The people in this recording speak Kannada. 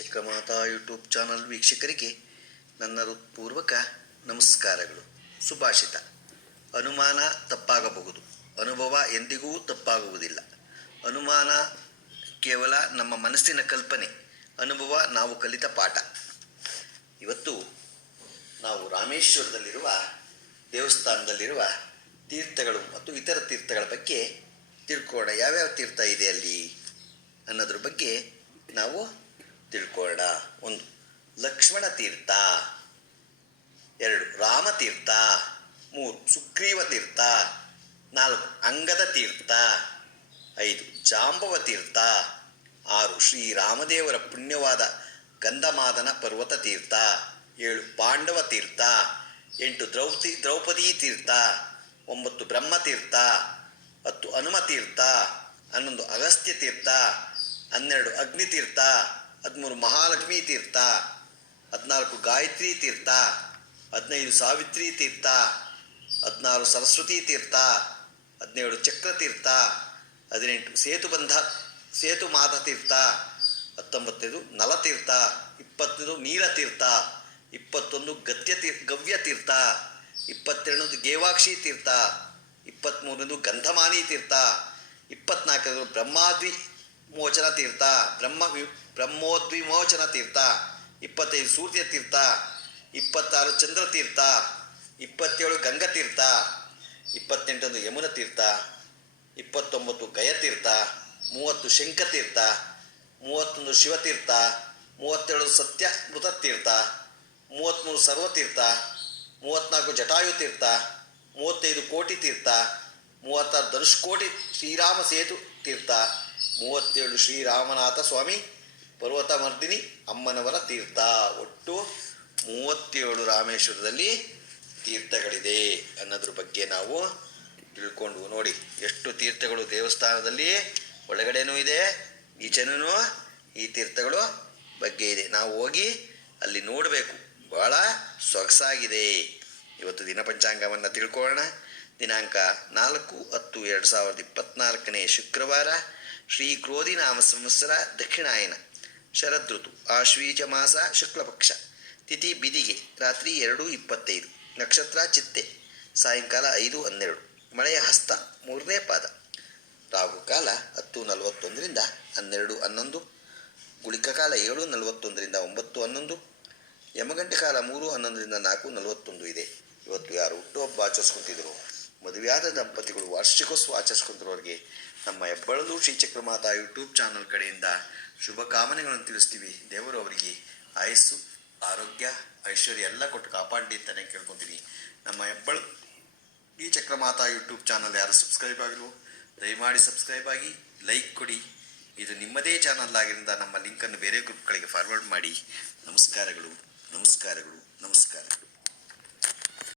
ಚಕ್ರಮಾತಾ ಯೂಟ್ಯೂಬ್ ಚಾನಲ್ ವೀಕ್ಷಕರಿಗೆ ನನ್ನ ಹೃತ್ಪೂರ್ವಕ ನಮಸ್ಕಾರಗಳು. ಸುಭಾಷಿತ: ಅನುಮಾನ ತಪ್ಪಾಗಬಹುದು, ಅನುಭವ ಎಂದಿಗೂ ತಪ್ಪಾಗುವುದಿಲ್ಲ. ಅನುಮಾನ ಕೇವಲ ನಮ್ಮ ಮನಸ್ಸಿನ ಕಲ್ಪನೆ, ಅನುಭವ ನಾವು ಕಲಿತ ಪಾಠ. ಇವತ್ತು ನಾವು ರಾಮೇಶ್ವರದಲ್ಲಿರುವ ದೇವಸ್ಥಾನದಲ್ಲಿರುವ ತೀರ್ಥಗಳು ಮತ್ತು ಇತರ ತೀರ್ಥಗಳ ಬಗ್ಗೆ ತಿಳ್ಕೊಳ್ಳೋಣ. ಯಾವ್ಯಾವ ತೀರ್ಥ ಇದೆ ಅಲ್ಲಿ ಅನ್ನೋದ್ರ ಬಗ್ಗೆ ನಾವು ತಿಳ್ಕೊಳ್ಳೋಣ. 1. ಲಕ್ಷ್ಮಣ ತೀರ್ಥ. 2. ರಾಮತೀರ್ಥ. 3. ಸುಗ್ರೀವ ತೀರ್ಥ. 4. ಅಂಗದ ತೀರ್ಥ. 5. ಜಾಂಬವ ತೀರ್ಥ. 6. ಶ್ರೀರಾಮದೇವರ ಪುಣ್ಯವಾದ ಗಂಧಮಾದನ ಪರ್ವತ ತೀರ್ಥ. 7. ಪಾಂಡವ ತೀರ್ಥ. 8. ದ್ರೌಪದಿ ತೀರ್ಥ. 9. ಬ್ರಹ್ಮತೀರ್ಥ. 10. ಹನುಮತೀರ್ಥ. 11. ಅಗಸ್ತ್ಯ ತೀರ್ಥ. 12. ಅಗ್ನಿತೀರ್ಥ. 13. ಮಹಾಲಕ್ಷ್ಮೀ ತೀರ್ಥ. 14. ಗಾಯತ್ರಿ ತೀರ್ಥ. 15. ಸಾವಿತ್ರಿ ತೀರ್ಥ. 16. ಸರಸ್ವತಿ ತೀರ್ಥ. 17. ಚಕ್ರತೀರ್ಥ. 18. ಸೇತುಮಾಧ ತೀರ್ಥ. 19. ನಲತೀರ್ಥ. 20. ನೀಲತೀರ್ಥ. 21. ಗವ್ಯ ತೀರ್ಥ. 22. ಗೇವಾಕ್ಷಿ ತೀರ್ಥ. 23. ಗಂಧಮಾನಿ ತೀರ್ಥ. 24. ಬ್ರಹ್ಮೋದ್ವಿಮೋಚನ ತೀರ್ಥ. ಬ್ರಹ್ಮೋದ್ವಿಮೋಚನ ತೀರ್ಥ. 25. ಸೂರ್ಯ ತೀರ್ಥ. 26. ಚಂದ್ರತೀರ್ಥ. 27. ಗಂಗತೀರ್ಥ. 28. ಯಮುನ ತೀರ್ಥ. 29. ಗಯತೀರ್ಥ. 30. ಶಂಖತೀರ್ಥ. 31. ಶಿವತೀರ್ಥ. 32. ಸತ್ಯಮೃತ ತೀರ್ಥ. 33. ಸರ್ವತೀರ್ಥ. 34. ಜಟಾಯು ತೀರ್ಥ. 35. ಕೋಟಿ ತೀರ್ಥ. 36. ಧನುಷ್ಕೋಟಿ ಶ್ರೀರಾಮ ಸೇತು ತೀರ್ಥ. 37. ಶ್ರೀರಾಮನಾಥ ಸ್ವಾಮಿ ಪರ್ವತಮರ್ದಿನಿ ಅಮ್ಮನವರ ತೀರ್ಥ. ಒಟ್ಟು 37 ರಾಮೇಶ್ವರದಲ್ಲಿ ತೀರ್ಥಗಳಿದೆ ಅನ್ನೋದ್ರ ಬಗ್ಗೆ ನಾವು ತಿಳ್ಕೊಂಡು ನೋಡಿ. ಎಷ್ಟು ತೀರ್ಥಗಳು ದೇವಸ್ಥಾನದಲ್ಲಿ ಒಳಗಡೆನೂ ಇದೆ, ಈಚೆನೂ ಈ ತೀರ್ಥಗಳು ಬಗ್ಗೆ ಇದೆ. ನಾವು ಹೋಗಿ ಅಲ್ಲಿ ನೋಡಬೇಕು. ಭಾಳ ಸೊಗಸಾಗಿದೆ. ಇವತ್ತು ದಿನಪಂಚಾಂಗವನ್ನು ತಿಳ್ಕೊಳ್ಳೋಣ. ದಿನಾಂಕ 4/10/2024 ಶುಕ್ರವಾರ. ಶ್ರೀ ಕ್ರೋಧಿ ನಾಮ ಸಂವತ್ಸರ, ದಕ್ಷಿಣಾಯನ, ಶರದೃತು, ಆಶ್ವೀಜ ಮಾಸ, ಶುಕ್ಲಪಕ್ಷ, ತಿಥಿ ಬಿದಿಗೆ, ರಾತ್ರಿ 2:25, ನಕ್ಷತ್ರ ಚಿತ್ತೆ, ಸಾಯಂಕಾಲ 5:12, ಮಳೆಯ ಹಸ್ತ 3ನೇ ಪಾದ. ರಾಹುಕಾಲ 10:41 12:11, ಗುಳಿಕ ಕಾಲ 7:41 9:11, ಯಮಗಂಟೆ ಕಾಲ 3:11 4:41 ಇದೆ. ಇವತ್ತು ಯಾರು ಹುಟ್ಟುಹಬ್ಬ ಆಚರಿಸ್ಕೊತಿದ್ರು, ಮದುವೆಯಾದ ದಂಪತಿಗಳು ವಾರ್ಷಿಕೋತ್ಸವ ಆಚರಿಸ್ಕೊಂಡ್ರವ್ರಿಗೆ ನಮ್ಮ ಹೆಬ್ಬಳಲು ಶ್ರೀಚಕ್ರಮಾತಾ ಯೂಟ್ಯೂಬ್ ಚಾನಲ್ ಕಡೆಯಿಂದ ಶುಭ ಕಾಮನೆಗಳನ್ನು ತಿಳಿಸ್ತೀವಿ. ದೇವರು ಅವರಿಗೆ ಆಯಸ್ಸು, ಆರೋಗ್ಯ, ಐಶ್ವರ್ಯ ಎಲ್ಲ ಕೊಟ್ಟು ಕಾಪಾಡಲಿ ಅಂತಲೇ ಕೇಳ್ಕೊತೀನಿ. ನಮ್ಮ ಹೆಬ್ಬಳು ಈ ಚಕ್ರಮಾತಾ ಯೂಟ್ಯೂಬ್ ಚಾನಲ್ ಯಾರು ಸಬ್ಸ್ಕ್ರೈಬ್ ಆಗಿಲ್ವೋ ದಯಮಾಡಿ ಸಬ್ಸ್ಕ್ರೈಬ್ ಆಗಿ, ಲೈಕ್ ಕೊಡಿ. ಇದು ನಿಮ್ಮದೇ ಚಾನಲ್ ಆಗಿದ್ದರಿಂದ ನಮ್ಮ ಲಿಂಕನ್ನು ಬೇರೆ ಗ್ರೂಪ್ಗಳಿಗೆ ಫಾರ್ವರ್ಡ್ ಮಾಡಿ. ನಮಸ್ಕಾರಗಳು, ನಮಸ್ಕಾರಗಳು, ನಮಸ್ಕಾರಗಳು.